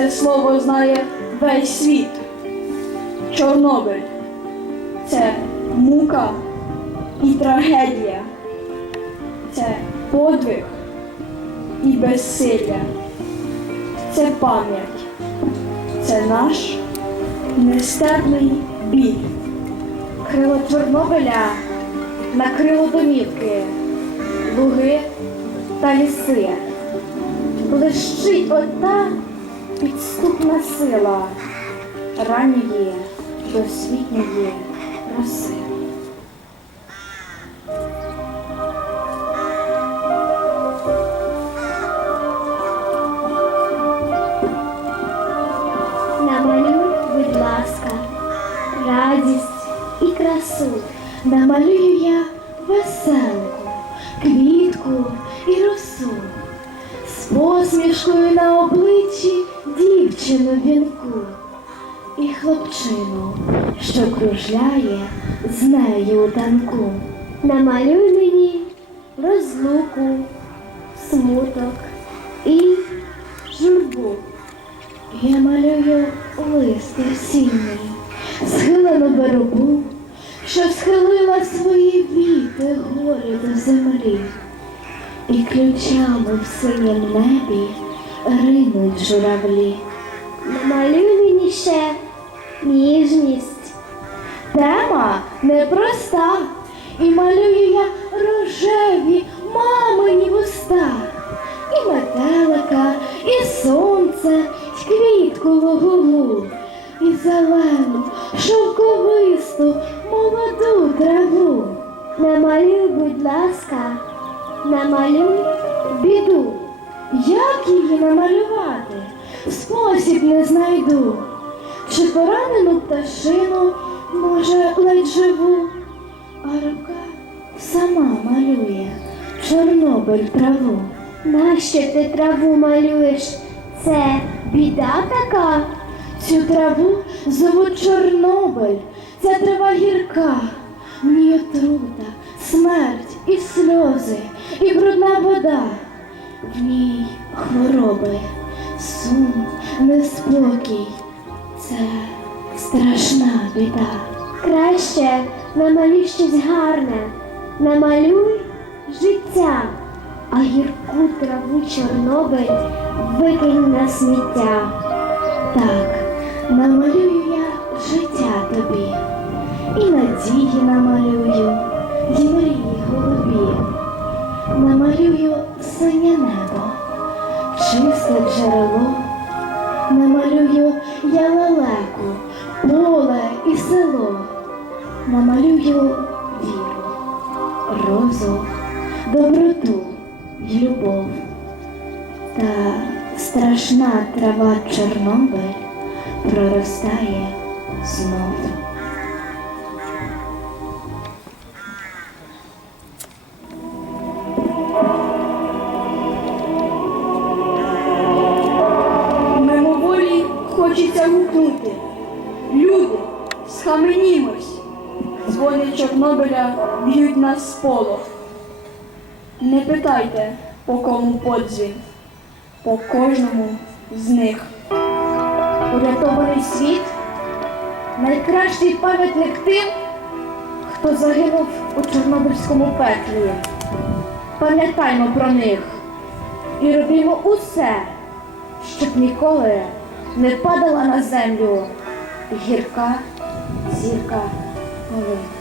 Це слово знає весь світ. Чорнобиль це мука і трагедія. Це подвиг і безсилля. Це пам'ять. Це наш нестерпний біль. Крило Чорнобиля накрило домівки, луги та ліси. Блищить ота підступна сила ранньої досвітньої роси. Намалюй, будь ласка, радість і красу. Намалюю я веселку, квітку і росу, з посмішкою на обличчі Дівчину вінку і хлопчину, що кружляє з нею у танку. Намалюй мені розлуку, смуток і журбу. Я малюю лист осінній, схилену берегу, що схилила свої віти горі до землі, і ключами в синім небі ринуть журавлі. Непроста, і малюю я рожеві мамині вуста, і метелика, і сонце, і квітку лугову, і зелену, шовковисту, молоду траву. Намалюй, будь ласка, намалюй біду. Як її намалювати? Спосіб не знайду. Чи поранену пташину, може, ледь живу, а рука сама малює Чорнобиль траву. Нащо ти траву малюєш? Це біда така? Цю траву зовуть Чорнобиль, ця трава гірка, в ній отрута, смерть і сльози, і брудна вода. В ній хвороби, сум, неспокій. Це страшна біда. Краще намалюй щось гарне, намалюй життя, а гірку траву Чорнобиль викинь на сміття. Так, намалюю я життя тобі, і надії намалюю, і мрії голубі. Намалюю синє небо, чисте джерело, намалюю я лелеку, поле і село, намалюю віру, розу, доброту й любов. Та страшна трава Чорнобиль проростає знов. Хочеться гукнути. Схаменімось. Дзвони Чорнобиля б'ють нас з полох. Не питайте, по кому подзвін, по кожному з них. Урятований світ найкращий пам'ятник тим, хто загинув у Чорнобильському пеклі. Пам'ятаймо про них і робімо усе, щоб ніколи не падала на землю гірка зірка полин.